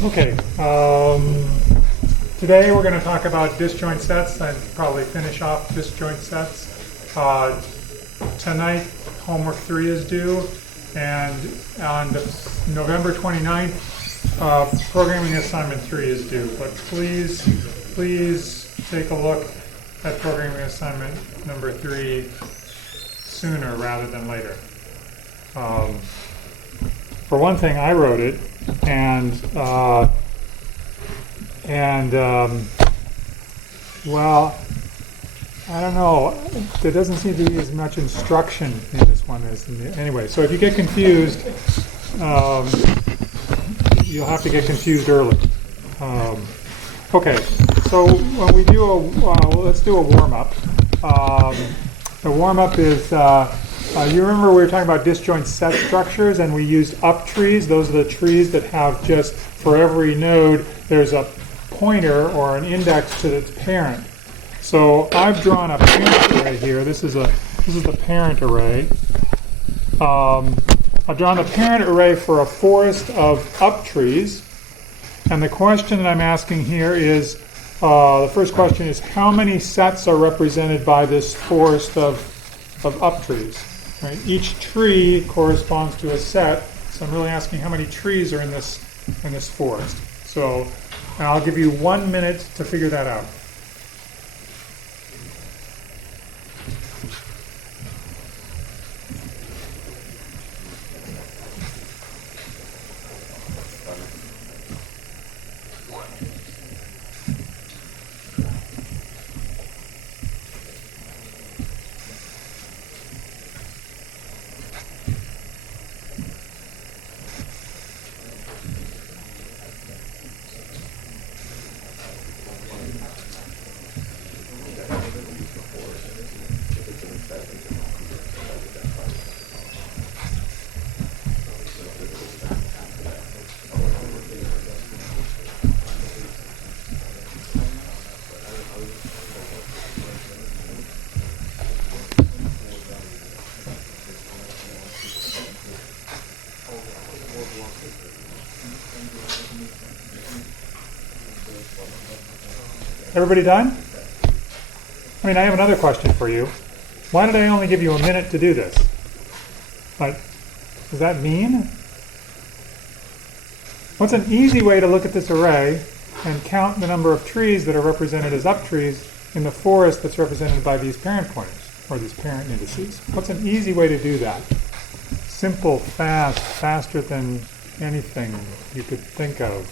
Okay, today we're going to talk about disjoint sets and probably finish off disjoint sets. Tonight, homework 3 is due, and on November 29th, programming assignment 3 is due. But please take a look at programming assignment number 3 sooner rather than later. For one thing, I wrote it, and well, I don't know. There doesn't seem to be as much instruction in this one as in the, anyway. So if you get confused, you'll have to get confused early. Okay, so when we do let's do a warm up. The warm up is. You remember we were talking about disjoint set structures, and we used up trees. Those are the trees that have just, for every node, there's a pointer or an index to its parent. So I've drawn a parent array here. This is the parent array. I've drawn the parent array for a forest of up trees. And the question that I'm asking here is, the first question is, how many sets are represented by this forest of up trees? Right? Each tree corresponds to a set, so I'm really asking how many trees are in this forest. So I'll give you 1 minute to figure that out. Everybody done? I mean, I have another question for you. Why did I only give you a minute to do this? Like, does that mean? What's an easy way to look at this array and count the number of trees that are represented as up trees in the forest that's represented by these parent pointers, or these parent indices? What's an easy way to do that? Simple, fast, faster than anything you could think of.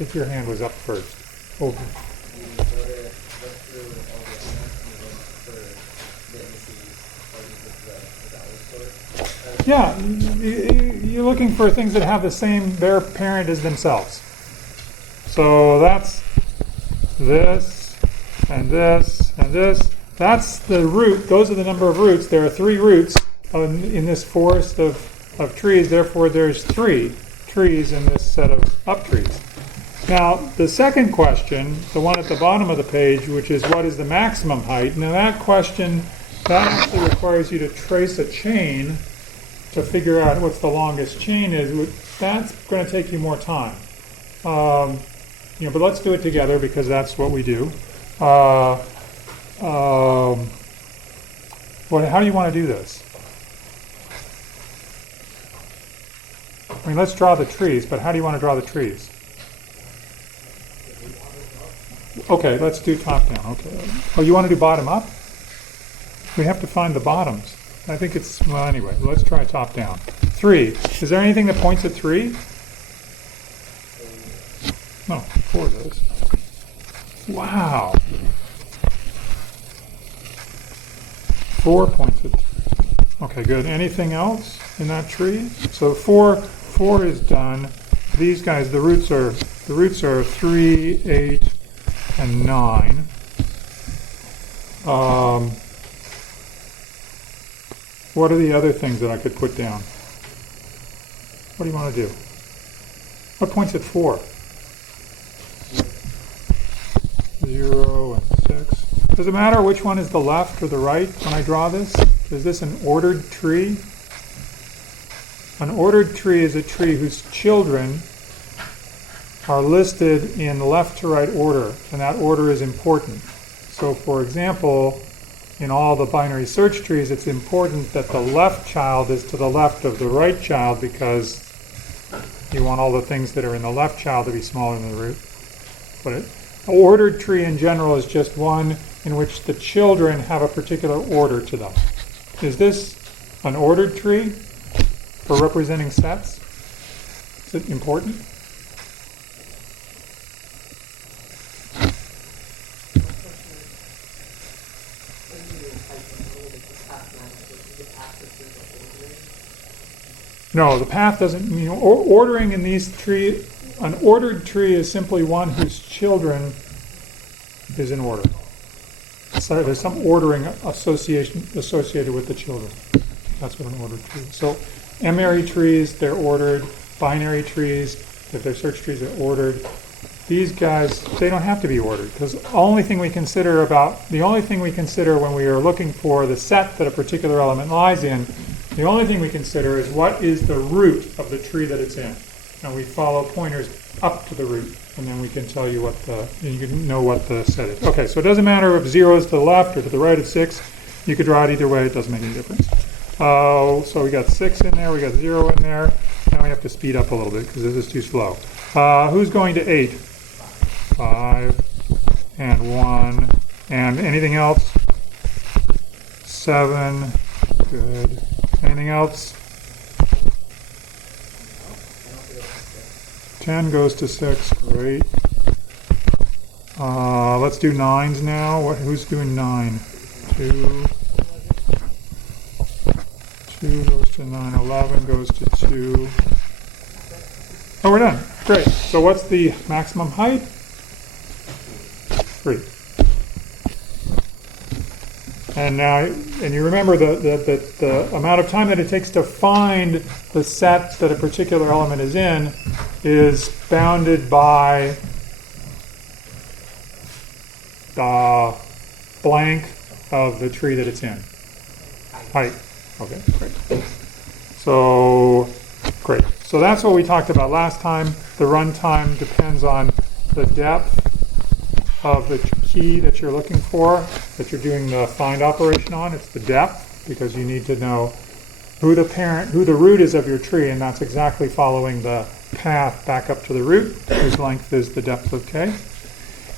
If your hand was up first. Over. Yeah, you're looking for things that have their parent as themselves. So that's this, and this, and this. That's the root. Those are the number of roots. There are 3 roots in this forest of trees. Therefore, there's 3 trees in this set of up trees. Now, the second question, the one at the bottom of the page, which is what is the maximum height? Now, that question, that actually requires you to trace a chain to figure out what's the longest chain is. That's going to take you more time. But let's do it together because that's what we do. How do you want to do this? I mean, let's draw the trees, but how do you want to draw the trees? Okay, let's do top down. Okay. Oh, you want to do bottom up? We have to find the bottoms. I think it's, well, anyway, let's try top down. 3. Is there anything that points at 3? No, 4 does. Wow. 4 points at 3. Okay, good. Anything else in that tree? So 4 is done. These guys, the roots are 3, 8, and 9. What are the other things that I could put down? What do you want to do? What points at 4? 0 and 6. Does it matter which one is the left or the right when I draw this? Is this an ordered tree? An ordered tree is a tree whose children are listed in left to right order, and that order is important. So for example, in all the binary search trees, it's important that the left child is to the left of the right child because you want all the things that are in the left child to be smaller than the root. But an ordered tree in general is just one in which the children have a particular order to them. Is this an ordered tree for representing sets? Is it important? No, the path doesn't mean ordering in these trees. An ordered tree is simply one whose children is in order. So there's some ordering associated with the children. That's what an ordered tree is. So M-ary trees, they're ordered. Binary trees, if they're search trees, are ordered. These guys, they don't have to be ordered because the only thing we consider when we are looking for the set that a particular element lies in, the only thing we consider is what is the root of the tree that it's in. And we follow pointers up to the root, and then we can tell you you can know what the set is. Okay, so it doesn't matter if 0 is to the left or to the right of 6. You could draw it either way. It doesn't make any difference. So we got 6 in there. We got 0 in there. Now we have to speed up a little bit because this is too slow. Who's going to 8? 5 and 1. And anything else? 7. Good. Anything else? 10 goes to 6. Great. Let's do 9s now. Who's doing 9? 2. 2 goes to 9. 11 goes to 2. Oh, we're done. Great. So what's the maximum height? 3. And now, you remember the amount of time that it takes to find the set that a particular element is in is bounded by the blank of the tree that it's in. Height. Okay, great. So, great. So that's what we talked about last time. The runtime depends on the depth of the key that you're looking for, that you're doing the find operation on. It's the depth, because you need to know who the root is of your tree, and that's exactly following the path back up to the root, whose length is the depth of k.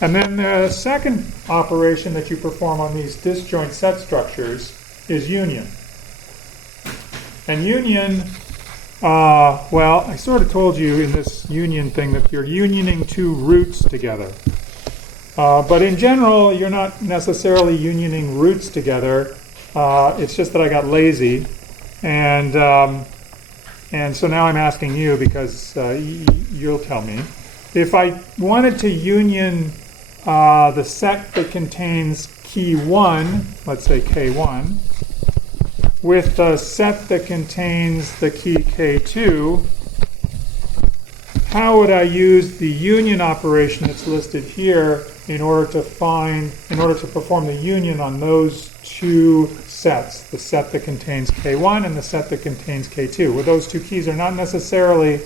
And then the second operation that you perform on these disjoint set structures is union. And union, well, I sort of told you in this union thing that you're unioning two roots together. But in general, you're not necessarily unioning roots together. It's just that I got lazy. And so now I'm asking you, because you'll tell me. If I wanted to union the set that contains key 1, let's say K1, with the set that contains the key K2, how would I use the union operation that's listed here in order to perform the union on those two sets, the set that contains K1 and the set that contains K2? Well, those two keys are not necessarily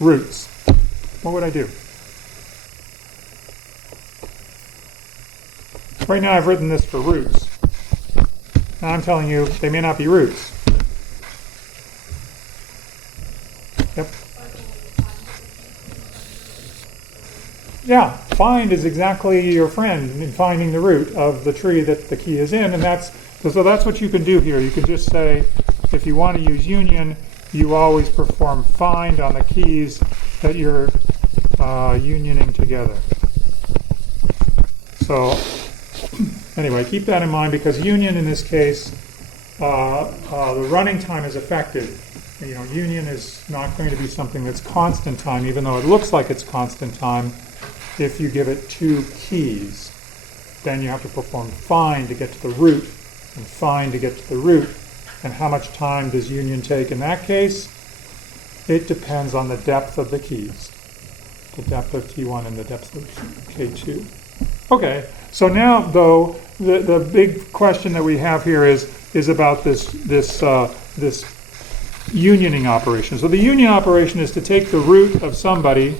roots. What would I do? Right now I've written this for roots. Now I'm telling you they may not be roots. Yep. Yeah, find is exactly your friend in finding the root of the tree that the key is in, and that's what you can do here. You can just say, if you want to use union, you always perform find on the keys that you're unioning together. So anyway, keep that in mind, because union in this case, the running time is affected. You know, union is not going to be something that's constant time, even though it looks like it's constant time. If you give it two keys, then you have to perform find to get to the root, and find to get to the root. And how much time does union take in that case? It depends on the depth of the keys, the depth of T1 and the depth of K2. Okay, so now though, the big question that we have here is about this unioning operation. So the union operation is to take the root of somebody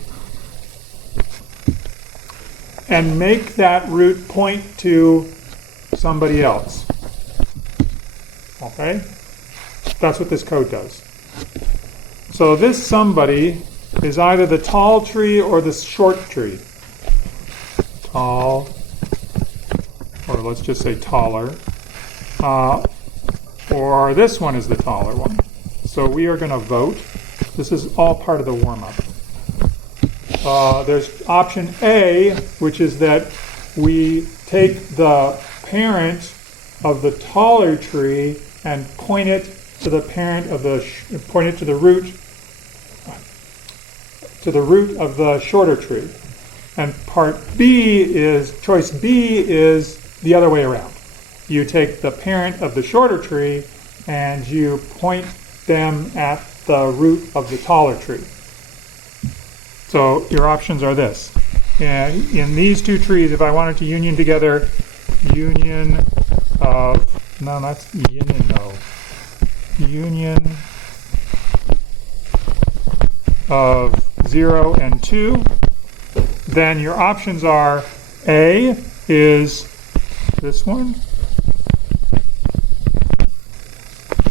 and make that root point to somebody else. Okay? That's what this code does. So this somebody is either the tall tree or the short tree. Tall, or let's just say taller. Or this one is the taller one. So we are going to vote. This is all part of the warm-up. There's option A, which is that we take the parent of the taller tree and point it to the parent of the to the root of the shorter tree. And choice B is the other way around. You take the parent of the shorter tree and you point them at the root of the taller tree. So your options are this. In these two trees, if I wanted to union together, union of of 0 and 2, then your options are A is this one,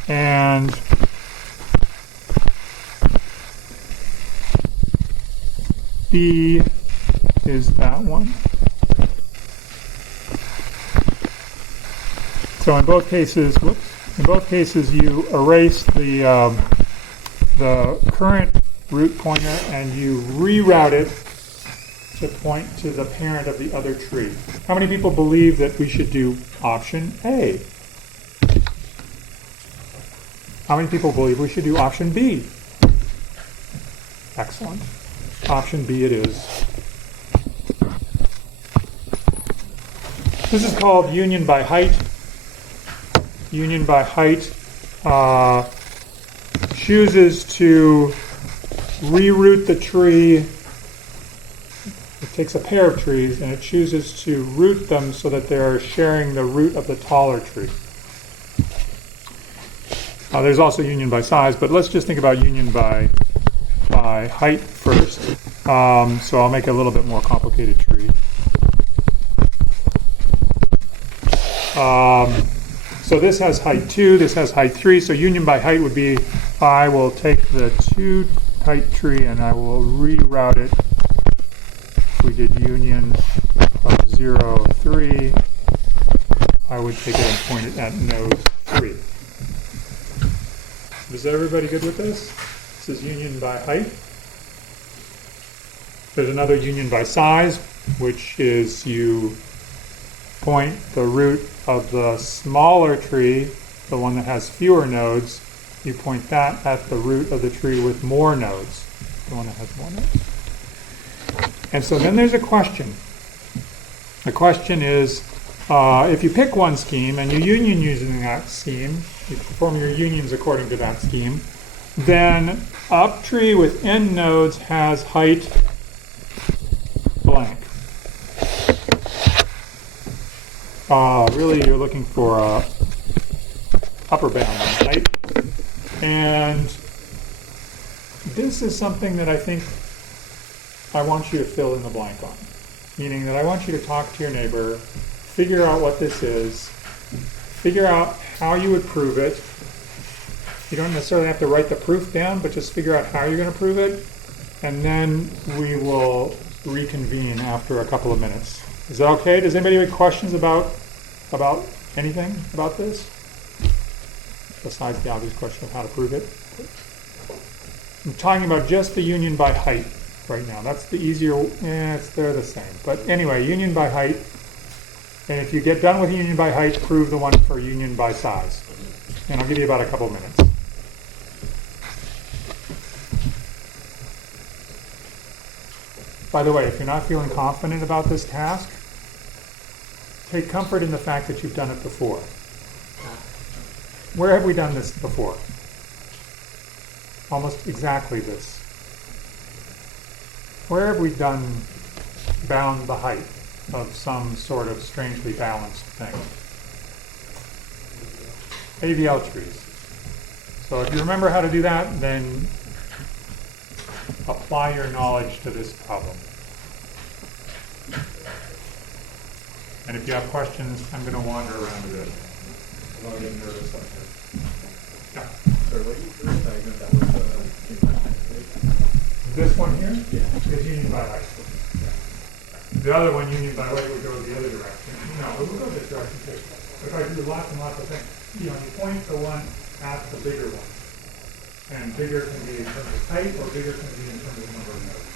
and B is that one. So in both cases, you erase the current root pointer and you reroute it to point to the parent of the other tree. How many people believe that we should do option A? How many people believe we should do option B? Excellent. Option B it is. This is called union by height. Union by height chooses to reroot the tree. It takes a pair of trees and it chooses to root them so that they're sharing the root of the taller tree. There's also union by size, but let's just think about union by height first. So I'll make a little bit more complicated tree. So this has height 2, this has height 3, so union by height would be I will take the 2 height tree and I will reroute it. If we did union of 0, 3, I would take it and point it at node 3. Is everybody good with this? This is union by height. There's another union by size, which is you point the root of the smaller tree, the one that has fewer nodes, you point that at the root of the tree with more nodes, the one that has more nodes. And so then there's a question. The question is, if you pick one scheme and you union using that scheme, you perform your unions according to that scheme, then up tree with n nodes has height blank. Really, you're looking for a upper bound on height. And this is something that I think I want you to fill in the blank on. Meaning that I want you to talk to your neighbor, figure out what this is, figure out how you would prove it. You don't necessarily have to write the proof down, but just figure out how you're going to prove it. And then we will reconvene after a couple of minutes. Is that okay? Does anybody have questions about anything about this? Besides the obvious question of how to prove it. I'm talking about just the union by height right now. That's the easier, they're the same. But anyway, union by height. And if you get done with union by height, prove the one for union by size. And I'll give you about a couple minutes. By the way, if you're not feeling confident about this task, take comfort in the fact that you've done it before. Where have we done this before? Almost exactly this. Where have we bound the height of some sort of strangely balanced thing? AVL trees. So if you remember how to do that, then apply your knowledge to this problem. And if you have questions, I'm going to wander around a bit. Although I get nervous up here. Yeah. Sorry, what you first diagnosed that was This one here? Yeah. Is union by height. Yeah. The other one, union by weight, would go the other direction. No, it would go this direction too. If I do lots and lots of things, you point the one at the bigger one. And bigger can be in terms of height, or bigger can be in terms of number of nodes.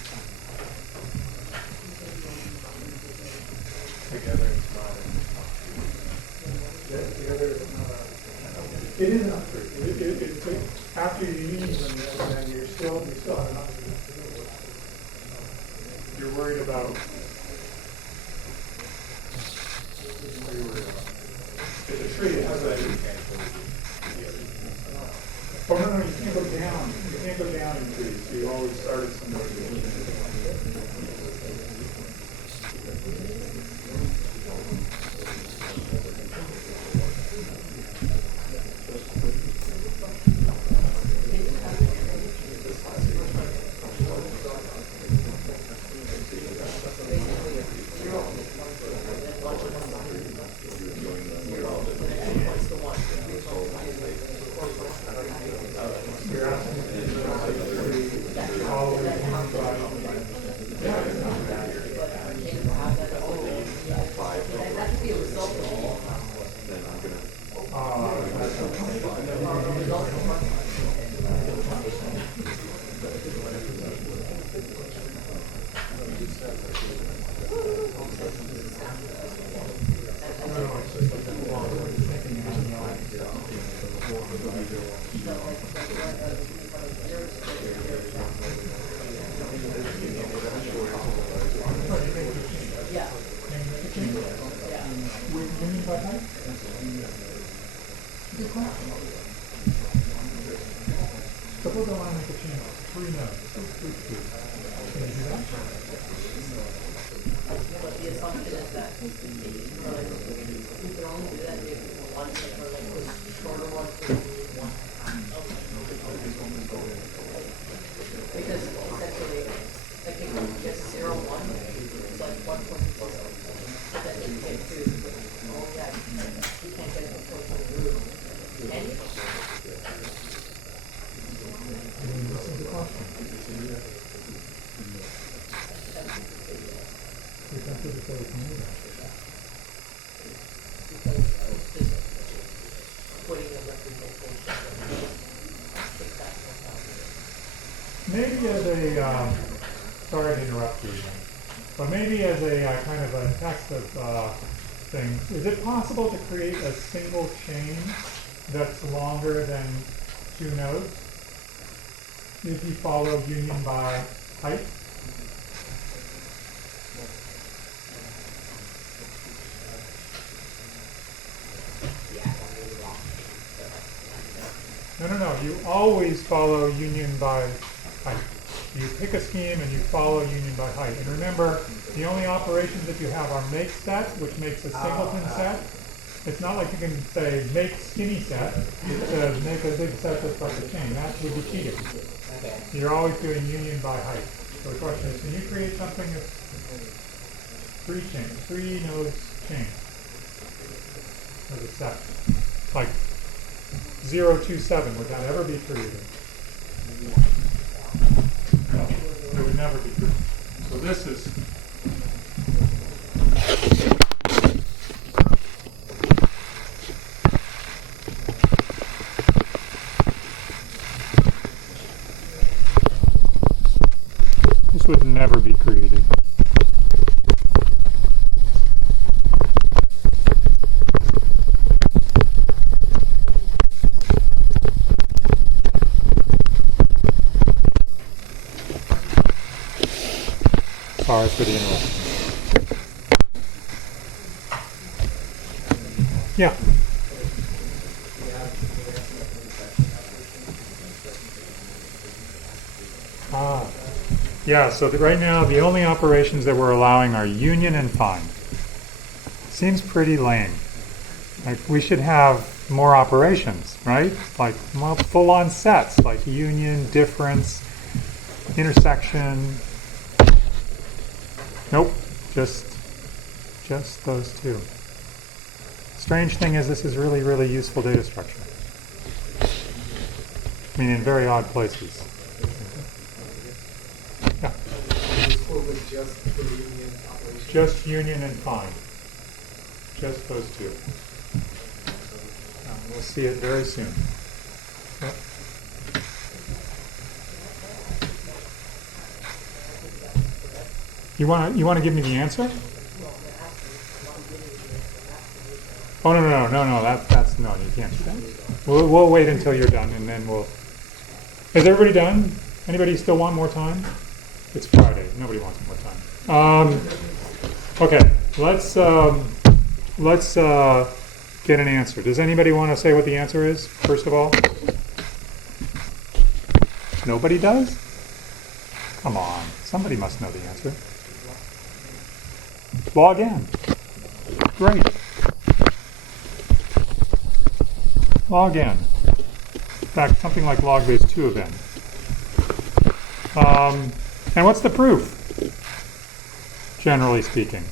Together it's not it is not true. After you use them, then you still have enough to do it. You're worried about. What are you worried about? It's a tree. It has a. Oh no, you can't go down. You can't go down in trees. So you always start at somewhere. Suppose I want to make a chain of 3 nodes. Can you do that? But the assumption is that you can only do that if one or like the shorter one is one. Because essentially, like if you just 0, 1, it's like 1 point 4. But then you take 2. Oh yeah, you can't get it from point to root. Can you? Maybe as a, sorry to interrupt you again, but maybe as a kind of a text of thing, is it possible to create a single chain that's longer than 2 nodes if you follow union by height? No, you always follow union by height. You pick a scheme and you follow union by height. And remember, the only operations that you have are make set, which makes a singleton set. It's not like you can say make skinny set. It says make a big set that's like a chain. That would be cheating. You're always doing union by height. So the question is, can you create something that's 3 nodes chain as a set? Like 0, 2, 7, would that ever be created? No, it would never be created. So this is this would never be created. Sorry for the interruption. Yeah. Yeah, so right now the only operations that we're allowing are union and find. Seems pretty lame. Like we should have more operations, right? Like full-on sets, like union, difference, intersection. Nope, just Just those two. Strange thing is this is really, really useful data structure. I mean, in very odd places. Yeah. Useful with just the union operation. Just union and find. Just those two. We'll see it very soon. Yep. You want to give me the answer? Oh no! That's no. You can't do that. We'll wait until you're done, and then we'll. Is everybody done? Anybody still want more time? It's Friday. Nobody wants more time. Okay. Let's get an answer. Does anybody want to say what the answer is? First of all, nobody does. Come on, somebody must know the answer. Log n. Great. Log n. In fact, something like log base 2 of n. And what's the proof? Generally speaking.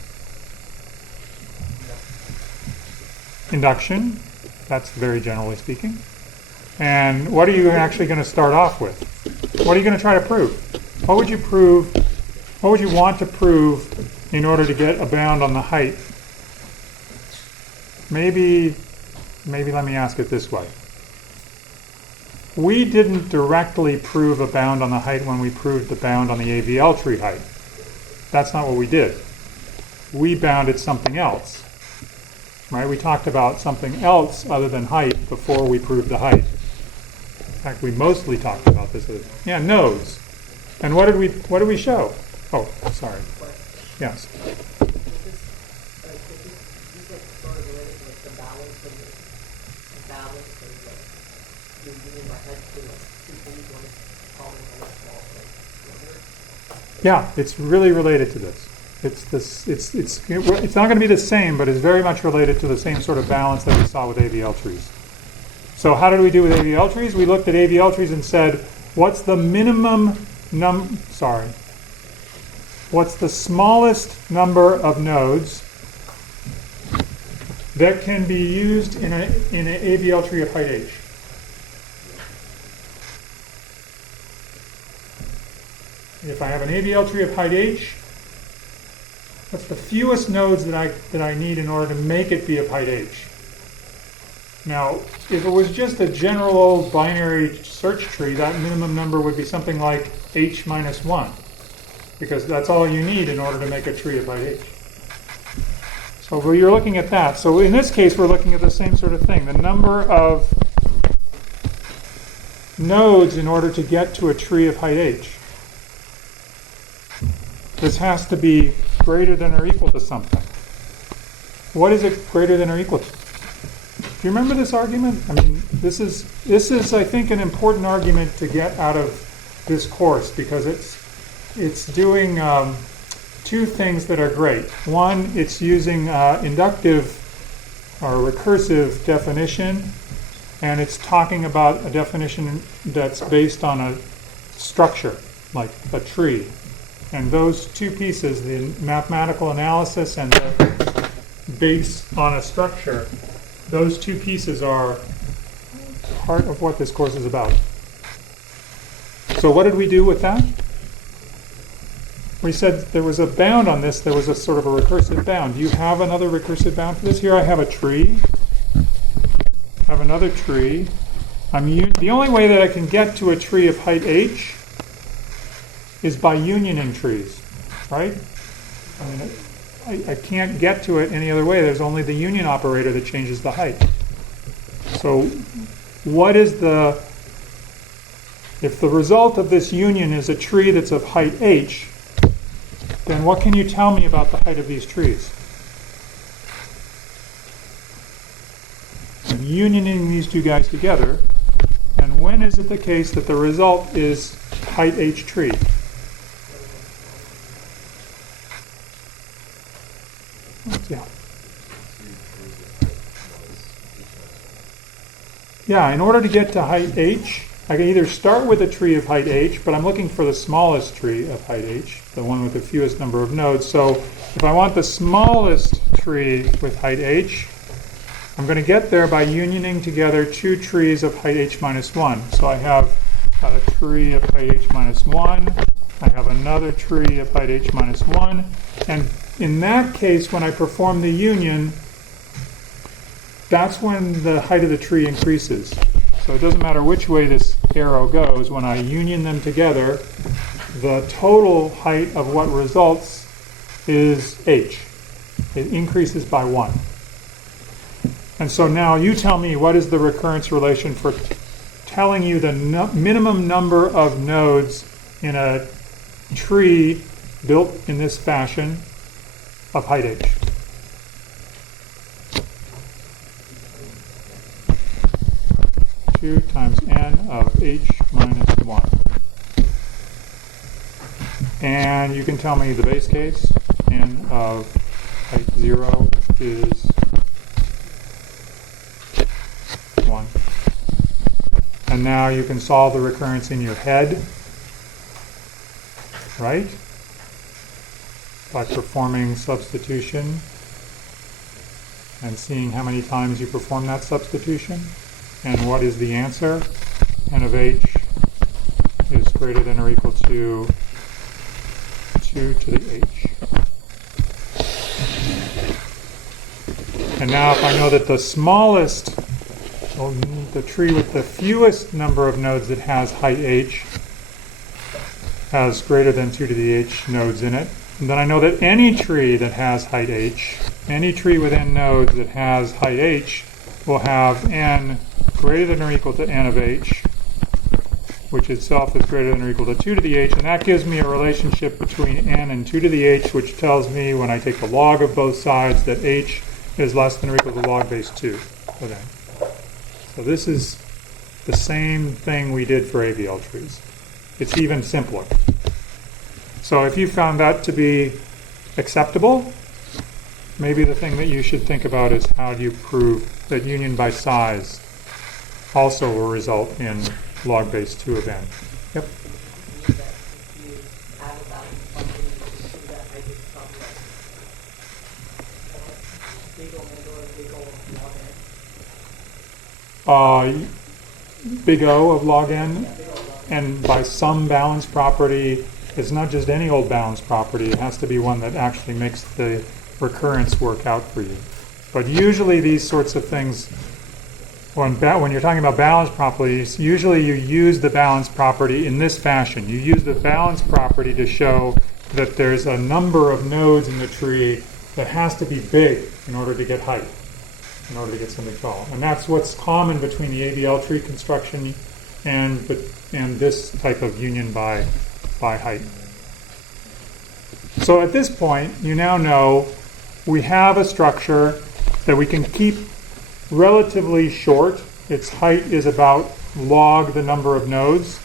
Induction. That's very generally speaking. And what are you actually going to start off with? What are you going to try to prove? What would you prove? What would you want to prove in order to get a bound on the height? Maybe let me ask it this way. We didn't directly prove a bound on the height when we proved the bound on the AVL tree height. That's not what we did. We bounded something else. Right? We talked about something else other than height before we proved the height. In fact, we mostly talked about this. Yeah, nodes. And what did we show? Oh, sorry. Yes. Yeah, it's really related to this. It's not going to be the same, but it's very much related to the same sort of balance that we saw with AVL trees. So how did we do with AVL trees? We looked at AVL trees and said, what's the what's the smallest number of nodes that can be used in an AVL tree of height h? If I have an AVL tree of height h, what's the fewest nodes that I need in order to make it be of height h? Now, if it was just a general old binary search tree, that minimum number would be something like h minus 1, because that's all you need in order to make a tree of height h. So you're looking at that. So in this case, we're looking at the same sort of thing. The number of nodes in order to get to a tree of height h. This has to be greater than or equal to something. What is it greater than or equal to? Do you remember this argument? I mean, this is I think an important argument to get out of this course, because it's doing two things that are great. One, it's using inductive or recursive definition, and it's talking about a definition that's based on a structure, like a tree. And those two pieces, the mathematical analysis and the base on a structure, those two pieces are part of what this course is about. So what did we do with that? We said there was a bound on this. There was a sort of a recursive bound. Do you have another recursive bound for this? Here I have a tree. I have another tree. The only way that I can get to a tree of height h is by unioning trees, right? I mean, I can't get to it any other way. There's only the union operator that changes the height. So what is if the result of this union is a tree that's of height h, then what can you tell me about the height of these trees? I'm unioning these two guys together, and when is it the case that the result is height h tree? Yeah. Yeah, in order to get to height h, I can either start with a tree of height h, but I'm looking for the smallest tree of height h, the one with the fewest number of nodes. So if I want the smallest tree with height h, I'm going to get there by unioning together two trees of height h minus 1. So I have a tree of height h minus 1. I have another tree of height h minus 1. And in that case, when I perform the union, that's when the height of the tree increases. So it doesn't matter which way this arrow goes. When I union them together, the total height of what results is h. It increases by 1. And so now you tell me, what is the recurrence relation for telling you the minimum number of nodes in a tree built in this fashion of height h? Two times n of h minus 1. And you can tell me the base case. N of height 0 is 1. And now you can solve the recurrence in your head, right? By performing substitution and seeing how many times you perform that substitution. And what is the answer? N of h is greater than or equal to 2 to the h. And now if I know that the smallest, well, the tree with the fewest number of nodes that has height h has greater than 2 to the h nodes in it, and then I know that any tree that has height h, any tree with n nodes that has height h, will have n greater than or equal to n of h, which itself is greater than or equal to 2 to the h, and that gives me a relationship between n and 2 to the h, which tells me when I take the log of both sides that h is less than or equal to log base 2 of n. So this is the same thing we did for AVL trees. It's even simpler. So if you found that to be acceptable, maybe the thing that you should think about is how do you prove that union by size also will result in log base 2 of n. Yep. Big O of log n, and by some balance property, it's not just any old balance property, it has to be one that actually makes the recurrence work out for you. But usually these sorts of things, when you're talking about balance properties, usually you use the balance property in this fashion. You use the balance property to show that there's a number of nodes in the tree that has to be big in order to get height, in order to get something tall. And that's what's common between the AVL tree construction and this type of union by height. So at this point, you now know we have a structure that we can keep relatively short. Its height is about log the number of nodes.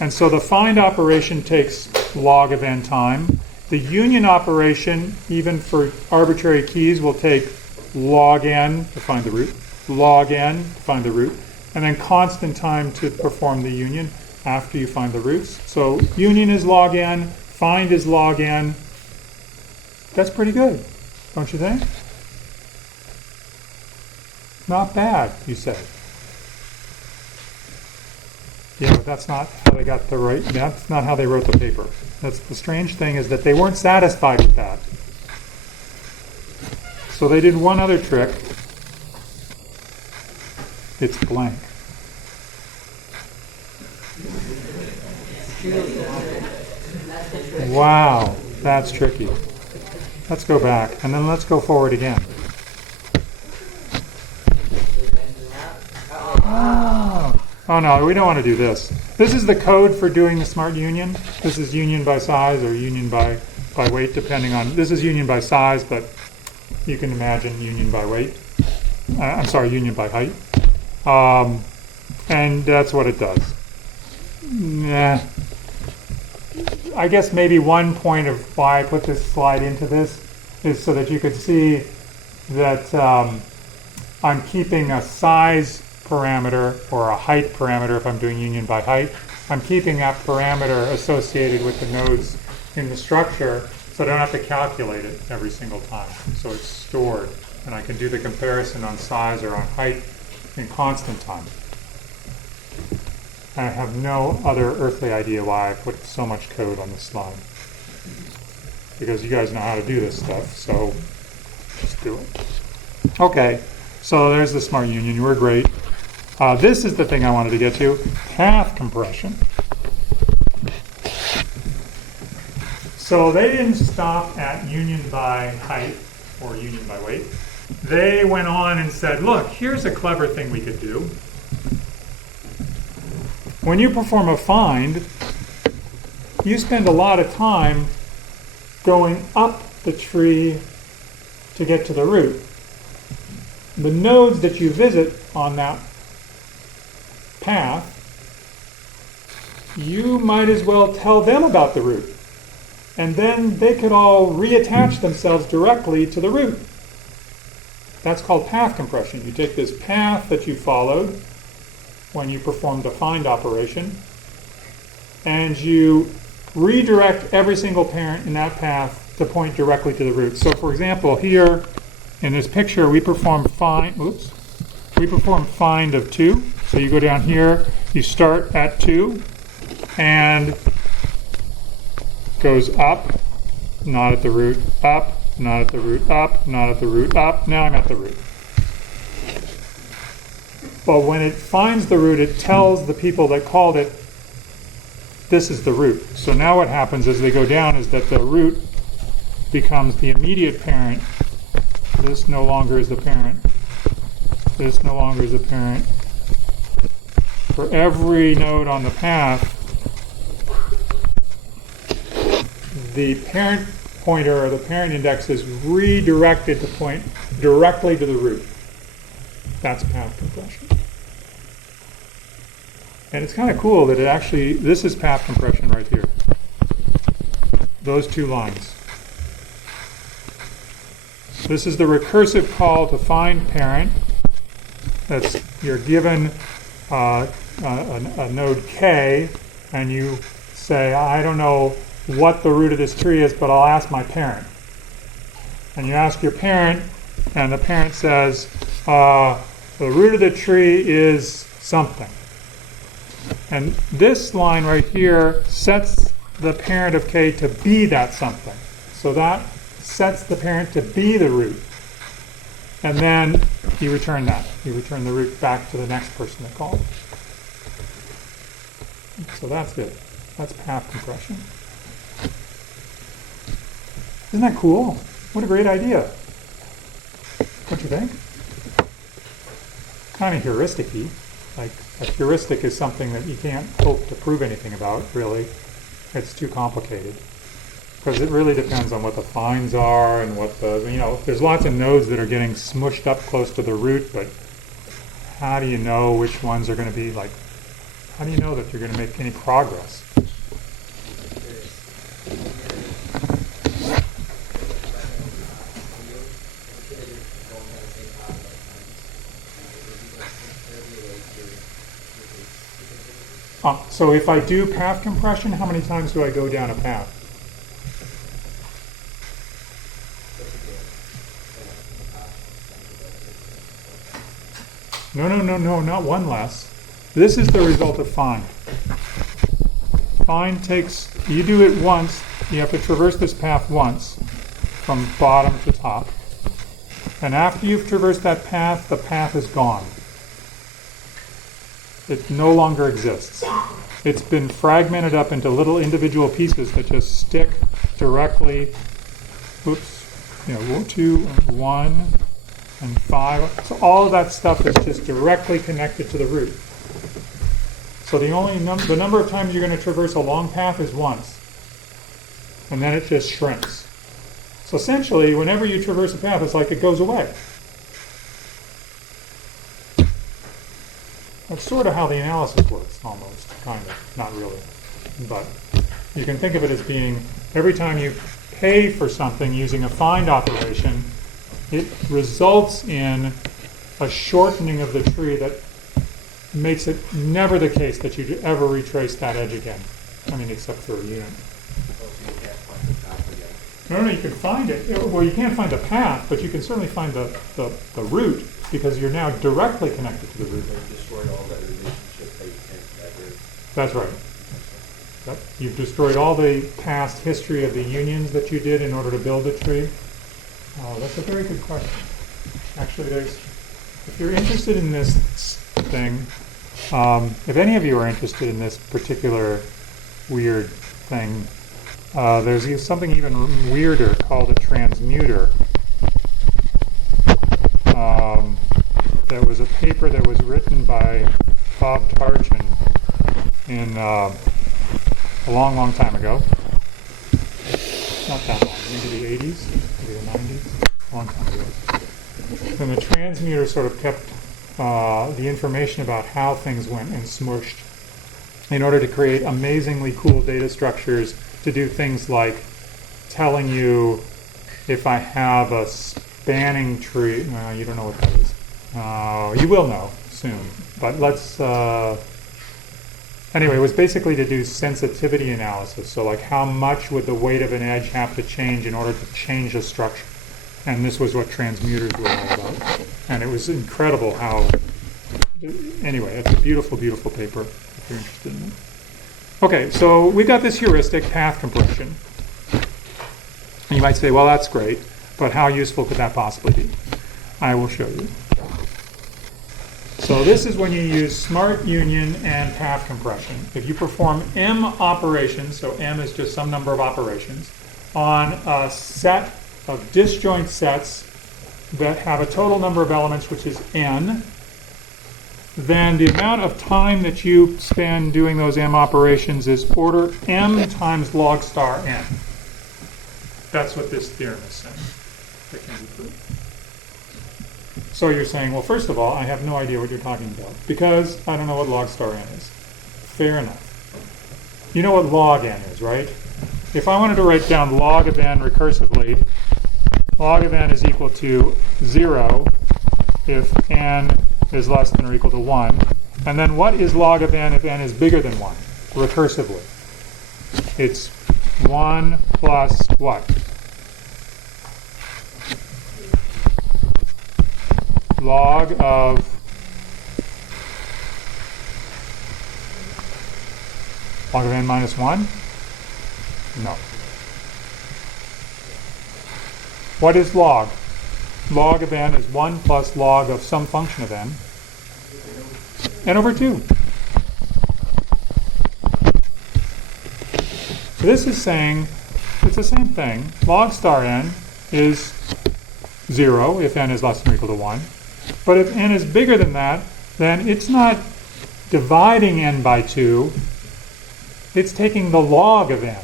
And so the find operation takes log of n time. The union operation, even for arbitrary keys, will take log n to find the root, log n to find the root, and then constant time to perform the union after you find the roots. So union is log n, find is log n. That's pretty good, don't you think? Not bad, you say. Yeah, but that's not how they got that's not how they wrote the paper. That's the strange thing, is that they weren't satisfied with that. So they did one other trick. It's blank. Wow, that's tricky. Let's go back, and then let's go forward again. Oh no, we don't want to do this. This is the code for doing the smart union. This is union by size or union by weight, depending on, this is union by size, but you can imagine union by weight. Union by height. And that's what it does. I guess maybe one point of why I put this slide into this is so that you could see that I'm keeping a size parameter or a height parameter if I'm doing union by height. I'm keeping that parameter associated with the nodes in the structure so I don't have to calculate it every single time. So it's stored, and I can do the comparison on size or on height in constant time. I have no other earthly idea why I put so much code on this slide. Because you guys know how to do this stuff, so just do it. Okay, so there's the smart union. We're great. This is the thing I wanted to get to, path compression. So they didn't stop at union by height or union by weight. They went on and said, look, here's a clever thing we could do. When you perform a find, you spend a lot of time going up the tree to get to the root. The nodes that you visit on that path, you might as well tell them about the root. And then they could all reattach themselves directly to the root. That's called path compression. You take this path that you followed when you performed a find operation, and you redirect every single parent in that path to point directly to the root. So for example, here in this picture, we perform find of 2. So you go down here, you start at 2, and goes up, not at the root, up, not at the root, up, not at the root, up. Now I'm at the root. But when it finds the root, it tells the people that called it, this is the root. So now what happens as they go down is that the root becomes the immediate parent. This no longer is the parent. This no longer is the parent. For every node on the path, the parent pointer or the parent index is redirected to point directly to the root. That's path compression. And it's kind of cool that it actually, this is path compression right here. Those 2 lines. This is the recursive call to find parent. That's, you're given a node K, and you say, I don't know what the root of this tree is, but I'll ask my parent. And you ask your parent, and the parent says, the root of the tree is something. And this line right here sets the parent of K to be that something. So that sets the parent to be the root. And then you return that. You return the root back to the next person that called. So that's it. That's path compression. Isn't that cool? What a great idea. Don't you think? Kind of heuristic-y. Like, a heuristic is something that you can't hope to prove anything about, really. It's too complicated. Because it really depends on what the finds are and what the, there's lots of nodes that are getting smushed up close to the root, but how do you know which ones are going to be, like, how do you know that you're going to make any progress? So if I do path compression, how many times do I go down a path? No, not one less. This is the result of find. Find takes, you do it once, you have to traverse this path once, from bottom to top. And after you've traversed that path, the path is gone. It no longer exists. It's been fragmented up into little individual pieces that just stick directly, 2, 1, and 5. So all of that stuff is just directly connected to the root. So the number of times you're going to traverse a long path is once. And then it just shrinks. So essentially, whenever you traverse a path, it's like it goes away. That's sort of how the analysis works, almost, kind of, not really. But you can think of it as being, every time you pay for something using a find operation, it results in a shortening of the tree that makes it never the case that you ever retrace that edge again. I mean, except for a unit. No, you can find it. Well, you can't find the path, but you can certainly find the root, because you're now directly connected to the root. They destroyed all that relationship that you can connect. That's right. Yep. You've destroyed all the past history of the unions that you did in order to build the tree. Oh, that's a very good question. Actually, if you're interested in this thing, if any of you are interested in this particular weird thing, there's something even weirder called a transmuter. There was a paper that was written by Bob Tarchin in a long, long time ago. Not that long, maybe the 80s, maybe the 90s, a long time ago. And the transmuter sort of kept the information about how things went and smushed in order to create amazingly cool data structures to do things like telling you if I have a spanning tree. No, you don't know what that is. You will know soon. But let's... Anyway, it was basically to do sensitivity analysis. So like how much would the weight of an edge have to change in order to change a structure? And this was what transmuters were all about. And it was incredible how... Anyway, it's a beautiful, beautiful paper if you're interested in it. Okay, so we've got this heuristic, path compression. And you might say, well, that's great, but how useful could that possibly be? I will show you. So this is when you use smart union and path compression. If you perform M operations, so M is just some number of operations, on a set of disjoint sets that have a total number of elements, which is n, then the amount of time that you spend doing those M operations is order M times log star n. That's what this theorem is saying. That can be proved. So you're saying, well, first of all, I have no idea what you're talking about because I don't know what log star n is. Fair enough. You know what log n is, right? If I wanted to write down log of n recursively, log of n is equal to 0 if n is less than or equal to 1. And then what is log of n if n is bigger than 1, recursively? It's 1 plus what? Log of n minus 1? No. What is log? Log of n is 1 plus log of some function of n over 2. So this is saying it's the same thing. Log star n is 0 if n is less than or equal to 1. But if n is bigger than that, then it's not dividing n by 2. It's taking the log of n.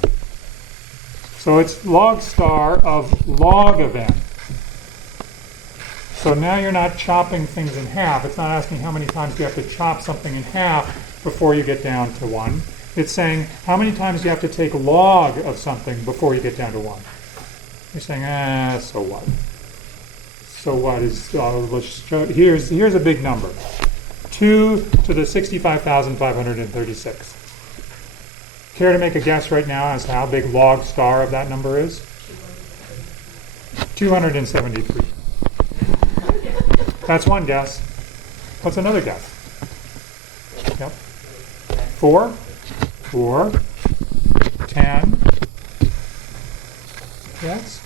So it's log star of log of n. So now you're not chopping things in half. It's not asking how many times you have to chop something in half before you get down to 1. It's saying how many times you have to take log of something before you get down to 1. You're saying, so what? So what is, let's show, here's a big number. 2 to the 65,536. Care to make a guess right now as to how big log star of that number is? 273. That's one guess. What's another guess? Yep. 4, 10. Yes?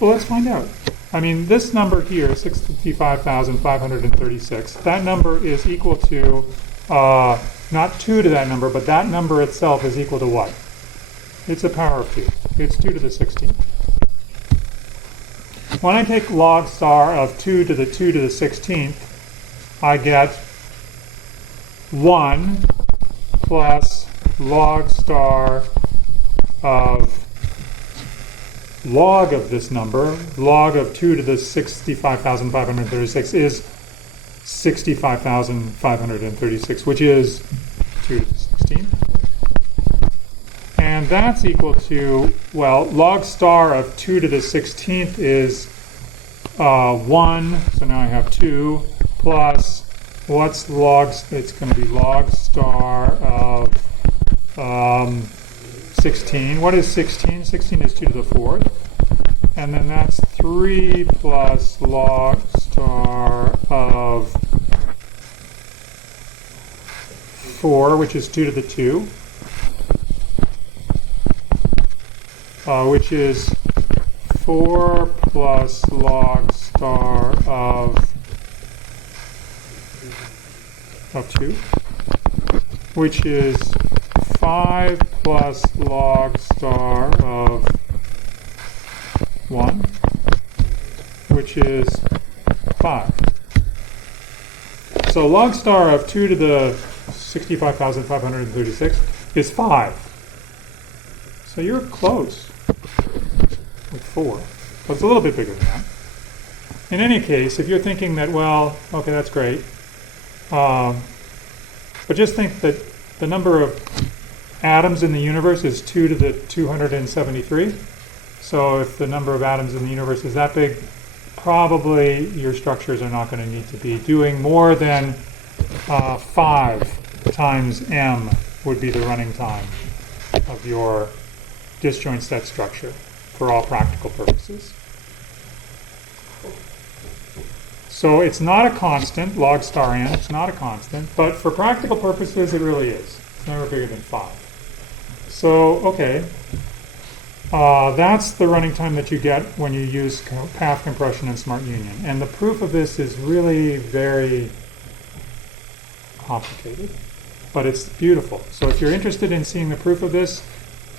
Well, let's find out. I mean, this number here, 65,536, that number is equal to, not 2 to that number, but that number itself is equal to what? It's a power of 2. It's 2 to the 16th. When I take log star of 2 to the 16th, I get 1 plus log star of log of this number. Log of 2 to the 65,536 is 65,536, which is 2 to the 16th. And that's equal to, well, log star of 2 to the 16th is 1, so now I have 2, plus what's it's going to be log star of 16. What is 16? 16 is 2 to the 4th. And then that's 3 plus log star of 4, which is 2 to the 2, which is 4 plus log star of 2, which is 5 plus log star of 1, which is 5. So log star of 2 to the 65,536 is 5. So you're close with 4. But it's a little bit bigger than that. In any case, if you're thinking that, well, okay, that's great, but just think that the number of atoms in the universe is 2 to the 273. So if the number of atoms in the universe is that big, probably your structures are not going to need to be doing more than 5 times m would be the running time of your disjoint set structure for all practical purposes. So it's not a constant, log star n, it's not a constant, but for practical purposes it really is. It's never bigger than 5. So, okay, that's the running time that you get when you use path compression and smart union. And the proof of this is really very complicated, but it's beautiful. So if you're interested in seeing the proof of this,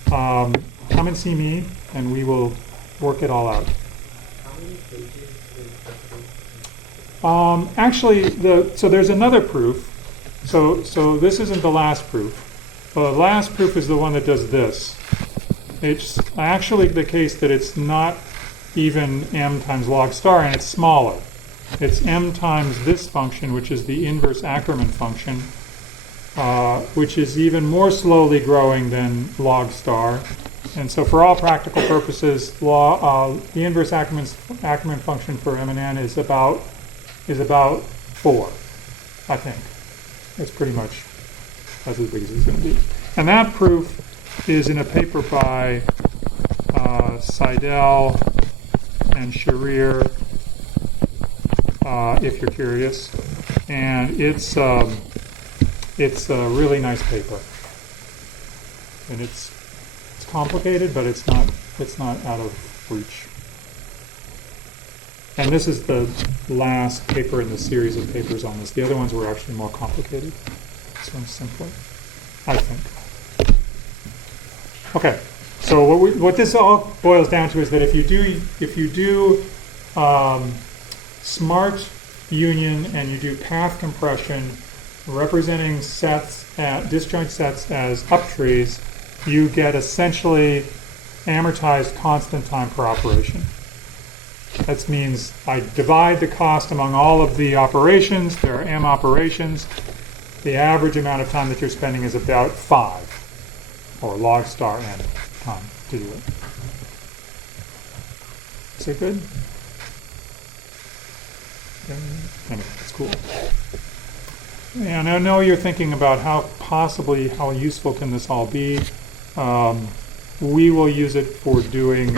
come and see me and we will work it all out. How many pages is the proof? Actually, so there's another proof. So this isn't the last proof. The last proof is the one that does this. It's actually the case that it's not even m times log star, and it's smaller. It's m times this function, which is the inverse Ackermann function, which is even more slowly growing than log star. And so for all practical purposes, the inverse Ackermann function for m and n is about 4, I think. It's pretty much as big as it's going to be. And that proof is in a paper by Seidel and Sharir, if you're curious. And it's a really nice paper. And it's complicated, but it's not out of reach. And this is the last paper in the series of papers on this. The other ones were actually more complicated. This one's simpler, I think. Okay, so what this all boils down to is that if you do smart union and you do path compression representing sets, disjoint sets as uptrees, you get essentially amortized constant time per operation. That means I divide the cost among all of the operations. There are m operations. The average amount of time that you're spending is about 5, or log star n time to do it. Is it good? Anyway, it's cool. And I know you're thinking about how useful can this all be. We will use it for doing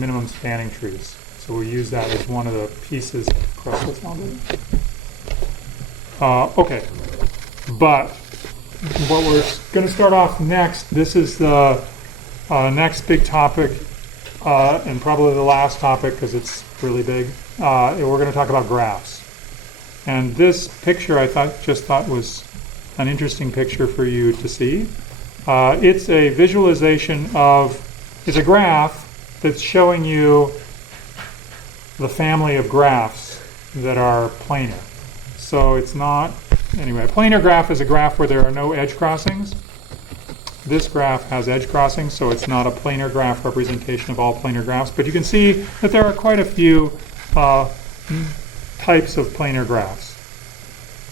minimum spanning trees. So we'll use that as one of the pieces of Krussel's algorithm. Okay, but what we're going to start off next, this is the next big topic, and probably the last topic because it's really big. We're going to talk about graphs. And this picture I just thought was an interesting picture for you to see. It's a visualization it's a graph that's showing you the family of graphs that are planar. So it's not, anyway, a planar graph is a graph where there are no edge crossings. This graph has edge crossings, so it's not a planar graph representation of all planar graphs. But you can see that there are quite a few types of planar graphs.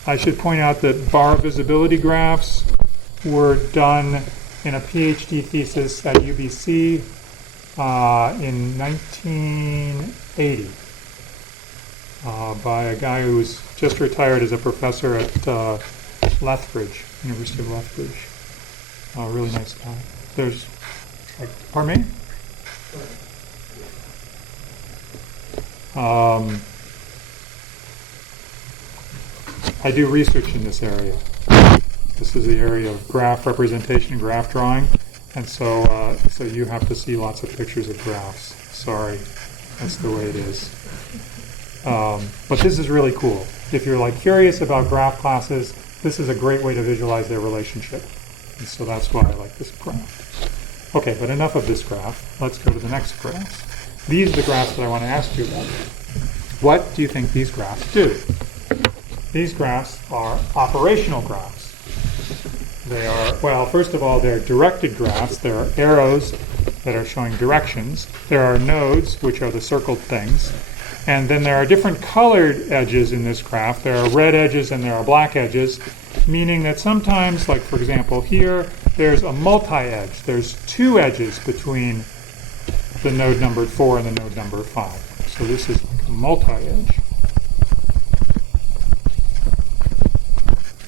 I should point out that bar visibility graphs were done in a PhD thesis at UBC in 1980. by a guy who's just retired as a professor at Lethbridge, University of Lethbridge. Really nice guy. There's, pardon me? I do research in this area. This is the area of graph representation, graph drawing, and so you have to see lots of pictures of graphs. Sorry, that's the way it is. But this is really cool. If you're like curious about graph classes, this is a great way to visualize their relationship. And so that's why I like this graph. Okay, but enough of this graph. Let's go to the next graph. These are the graphs that I want to ask you about. What do you think these graphs do? These graphs are operational graphs. They are, well, first of all, they're directed graphs. There are arrows that are showing directions. There are nodes, which are the circled things. And then there are different colored edges in this graph. There are red edges and there are black edges, meaning that sometimes, like for example here, there's a multi-edge. There's two edges between the node numbered 4 and the node number 5. So this is like a multi-edge.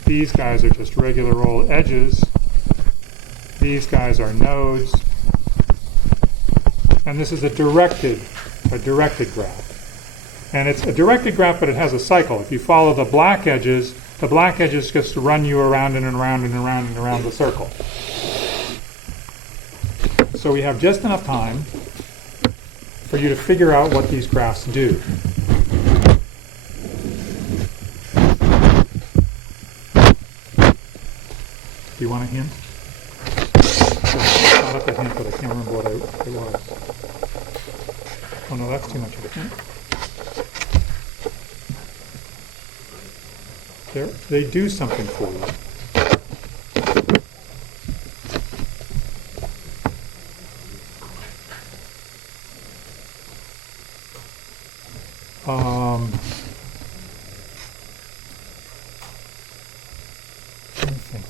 These guys are just regular old edges. These guys are nodes. And this is a directed graph. And it's a directed graph, but it has a cycle. If you follow the black edges just run you around and around and around and around the circle. So we have just enough time for you to figure out what these graphs do. Do you want a hint? I thought of a hint, but I can't remember what it was. Oh no, that's too much of a hint. They do something for you. Let me think.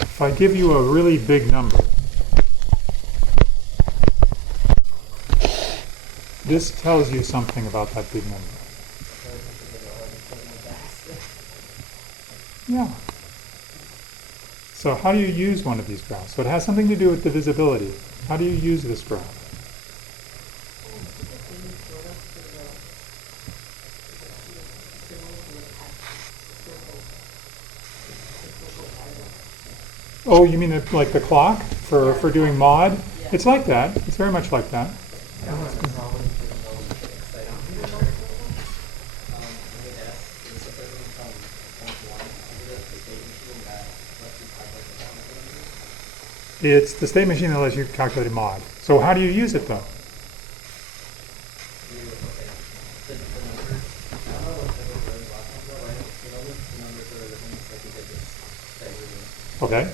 If I give you a really big number, this tells you something about that big number. Yeah. So how do you use one of these graphs? So it has something to do with divisibility. How do you use this graph? Oh, you mean like the clock for doing mod? It's like that. It's very much like that. It's the state machine that lets you calculate a mod. So how do you use it though? Okay.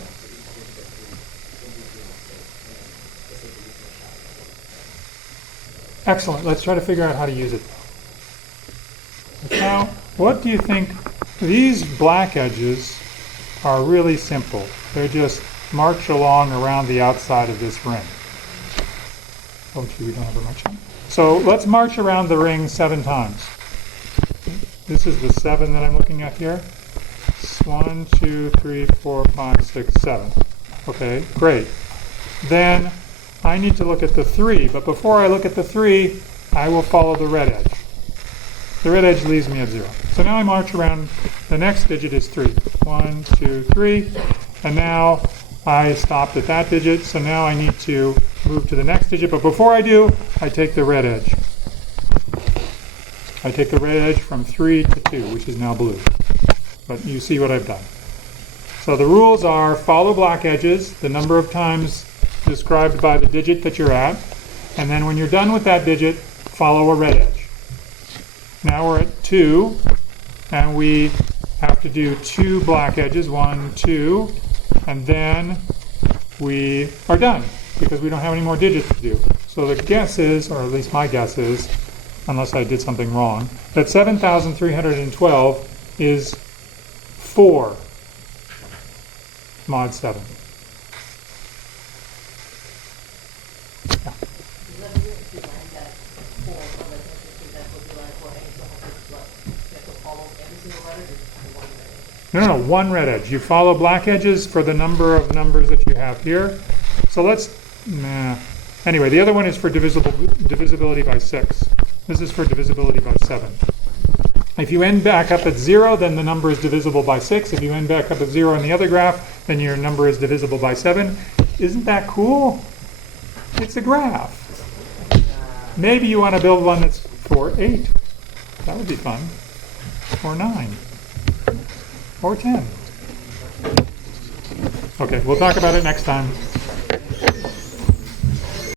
Excellent. Let's try to figure out how to use it. Now, what do you think? These black edges are really simple. They're just march along around the outside of this ring. Oh, gee, we don't have much time. So let's march around the ring 7 times. This is the 7 that I'm looking at here. 1, 2, 3, 4, 5, 6, 7. Okay, great. Then I need to look at the 3, but before I look at the 3, I will follow the red edge. The red edge leaves me at 0. So now I march around, the next digit is 3. 1, 2, 3, and now I stopped at that digit, so now I need to move to the next digit, but before I do, I take the red edge. I take the red edge from 3 to 2, which is now blue. But you see what I've done. So the rules are follow black edges, the number of times described by the digit that you're at, and then when you're done with that digit, follow a red edge. Now we're at 2, and we have to do 2 black edges, 1, 2, and then we are done, because we don't have any more digits to do. So the guess is, or at least my guess is, unless I did something wrong, that 7,312 is 4 mod 7. If you land that four, or like, that would be like, well, hey, so what, you have to follow every single letter, or one letter? No, one red edge. You follow black edges for the number of numbers that you have here. So let's, anyway, the other one is for divisibility by 6. This is for divisibility by 7. If you end back up at 0, then the number is divisible by 6. If you end back up at 0 in the other graph, then your number is divisible by 7. Isn't that cool? It's a graph. Maybe you want to build one that's for 8. That would be fun. Or 9. Or 10. Okay, we'll talk about it next time.